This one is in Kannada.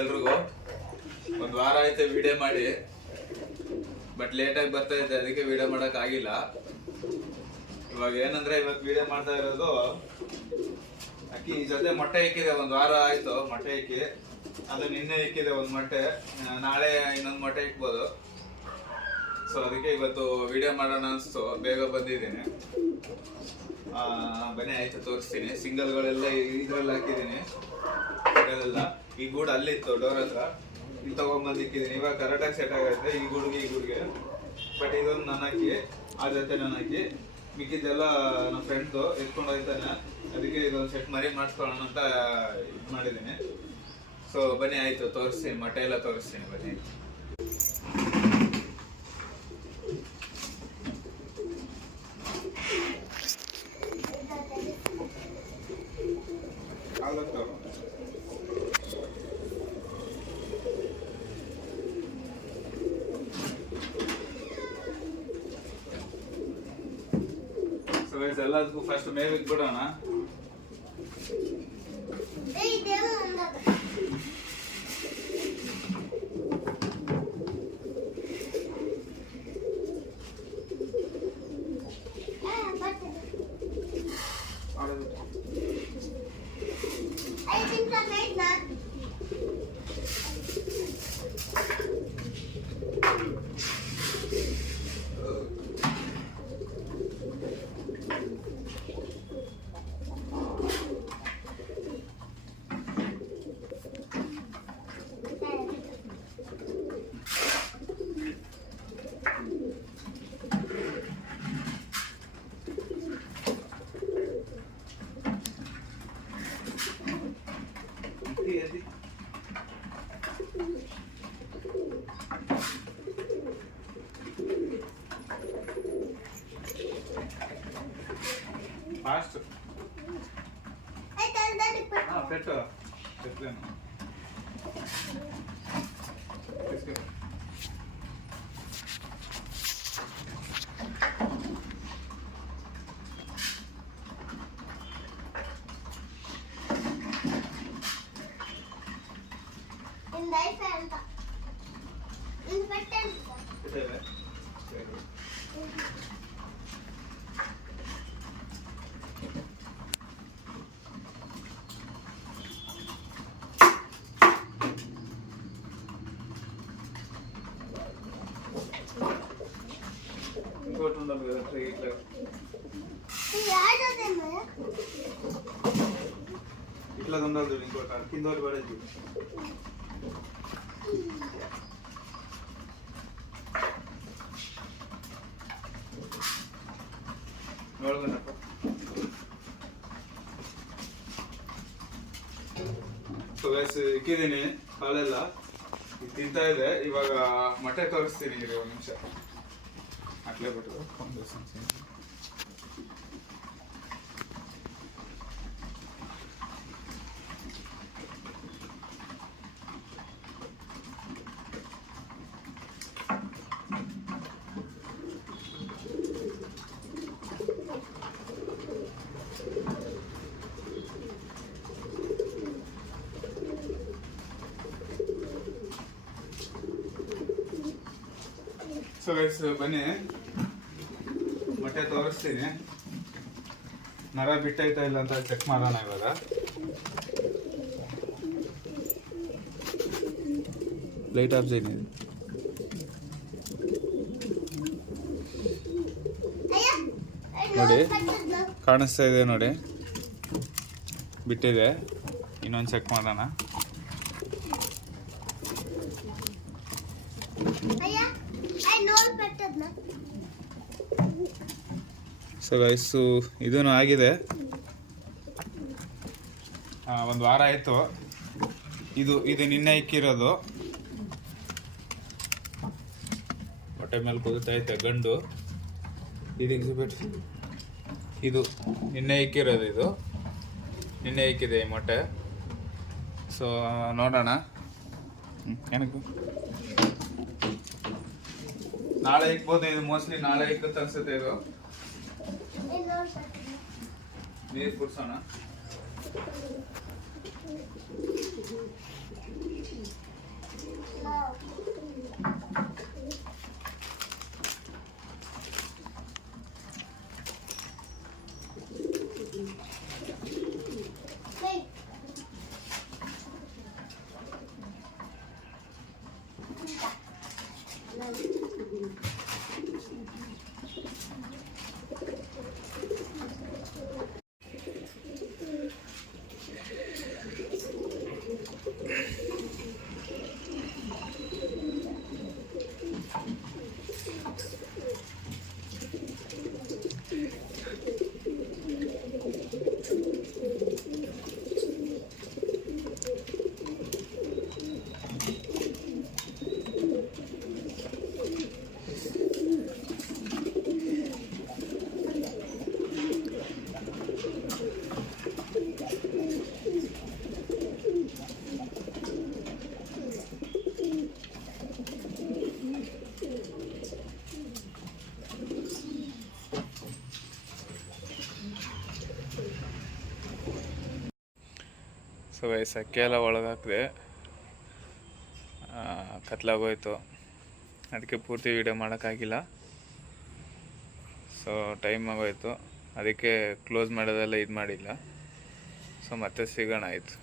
ಎಲ್ರಿಗೂ ಒಂದು ವಾರ ಆಯ್ತು ವಿಡಿಯೋ ಮಾಡಿ, ಬಟ್ ಲೇಟಾಗಿ ಬರ್ತಾ ಇದ್ದೆ, ಅದಕ್ಕೆ ವಿಡಿಯೋ ಮಾಡಕ್ ಆಗಿಲ್ಲ. ಇವಾಗ ಏನಂದ್ರೆ ಇವತ್ತು ವಿಡಿಯೋ ಮಾಡ್ತಾ ಇರೋದು, ಅಕ್ಕಿ ಜೊತೆ ಮೊಟ್ಟೆ ಇಕ್ಕಿದೆ. ಒಂದು ವಾರ ಆಯ್ತು ಮೊಟ್ಟೆ ಇಕ್ಕಿ, ಅದು ನಿನ್ನೆ ಇಕ್ಕಿದೆ ಒಂದು ಮೊಟ್ಟೆ, ನಾಳೆ ಇನ್ನೊಂದು ಮೊಟ್ಟೆ ಇಕ್ಬೋದು. ಸೊ ಅದಕ್ಕೆ ಇವತ್ತು ವಿಡಿಯೋ ಮಾಡೋಣ ಅನಿಸ್ತು, ಬೇಗ ಬಂದಿದ್ದೀನಿ. ಬನ್ನಿ ಆಯ್ತು ತೋರಿಸ್ತೀನಿ. ಸಿಂಗಲ್ಗಳೆಲ್ಲ ಇದ್ರಲ್ಲಿ ಹಾಕಿದ್ದೀನಿ, ಸಿಂಗಲ್ ಈ ಗೂಡು ಅಲ್ಲಿತ್ತು ಡೋರ್ ಹತ್ರ, ಇಲ್ಲಿ ತಗೊಂಡ್ಬಂದು ಇಕ್ಕಿದ್ದೀನಿ. ಇವಾಗ ಕರೆಕ್ಟಾಗಿ ಸೆಟ್ ಆಗೈತೆ ಈ ಗೂಡಿಗೆ. ಬಟ್ ಇದೊಂದು ನನ್ನ ಅಕ್ಕಿ, ಆ ಜೊತೆ ನನ್ನ ಅಕ್ಕಿ, ಮಿಕ್ಕಿದ್ದೆಲ್ಲ ನಮ್ಮ ಫ್ರೆಂಡ್ದು ಎತ್ಕೊಂಡು ಹೋಗ್ತಾನೆ. ಅದಕ್ಕೆ ಇದೊಂದು ಸೆಟ್ ಮರಿ ಮಾಡಿಸ್ಕೊಳ್ಳೋಣ ಅಂತ ಇದು ಮಾಡಿದ್ದೀನಿ. ಸೊ ಬನ್ನಿ ಆಯ್ತು ತೋರಿಸ್ತೀನಿ, ಮೊಟ್ಟೆ ಎಲ್ಲ ತೋರಿಸ್ತೀನಿ ಬನ್ನಿ. ಎಲ್ಲದಕ್ಕೂ ಫಸ್ಟ್ ಮೇವ್ ಇಟ್ಬಿಡೋಣ. ಫಾಸ್ಟ್ ಪೆಟ್ಟು ఇట్లా ఉండాలి ఇంకోటి కింద పడేది. ನೋಡ್ಕೊಂಡಪ್ಪ ಸೊ ಗೈಸ್ ಇಕ್ಕಿದ್ದೀನಿ ಕಾಲೆಲ್ಲ, ಇದು ತಿಂತಾ ಇದೆ. ಇವಾಗ ಮೊಟ್ಟೆ ತೋರಿಸ್ತೀನಿ, ಇದು ಒಂದು ನಿಮಿಷ ಹಾಕ್ಲೇ ಬಿಟ್ಟು ಒಂದು ಸೊ ಗೈಸ್ ಬನ್ನಿ ಮೊಟ್ಟೆ ತೋರಿಸ್ತೀನಿ. ನರ ಬಿಟ್ಟೈತಾ ಇಲ್ಲ ಅಂತ ಚೆಕ್ ಮಾಡೋಣ ಇವಾಗ. ಲೈಟ್ ಆಫ್ ಇದೆ ನೋಡಿ, ಕಾಣಿಸ್ತಾ ಇದೆ ನೋಡಿ, ಬಿಟ್ಟಿದೆ. ಇನ್ನೊಂದು ಚೆಕ್ ಮಾಡೋಣ. ಸೊ ಗೈಸು ಇದೂ ಆಗಿದೆ, ಒಂದು ವಾರ ಆಯಿತು. ಇದು ನಿನ್ನೆ ಇಕ್ಕಿರೋದು, ಹೊಟ್ಟೆ ಮೇಲೆ ಕುದುತ್ತೈತೆ ಗಂಡು. ಇದು ಎಕ್ಸಿಬಿಟ್, ಇದು ನಿನ್ನೆ ಇಕ್ಕಿರೋದು, ಇದು ನಿನ್ನೆ ಇಕ್ಕಿದೆ ಈ ಮೊಟ್ಟೆ. ಸೊ ನೋಡೋಣ ಏನಕ್ಕೆ ನಾಳೆ ಇಕ್ಬೋದು. ಇದು ಮೋಸ್ಟ್ಲಿ ನಾಳೆ ಇಕ್ಕುತ್ತೆ ಅನ್ಸುತ್ತೆ. ಇದು ನೀರು ಕುಡ್ಸೋಣ. ಸೊ ಗೈಸ್ ಅಕ್ಕಿ ಎಲ್ಲ ಒಳಗಾಕಿದೆ, ಕತ್ಲಾಗೋಯ್ತು, ಅದಕ್ಕೆ ಪೂರ್ತಿ ವೀಡಿಯೋ ಮಾಡೋಕ್ಕಾಗಿಲ್ಲ. ಸೊ ಟೈಮ್ ಆಗೋಯ್ತು, ಅದಕ್ಕೆ ಕ್ಲೋಸ್ ಮಾಡೋದೆಲ್ಲ ಇದು ಮಾಡಿಲ್ಲ. ಸೊ ಮತ್ತೆ ಸಿಗೋಣ ಆಯಿತು.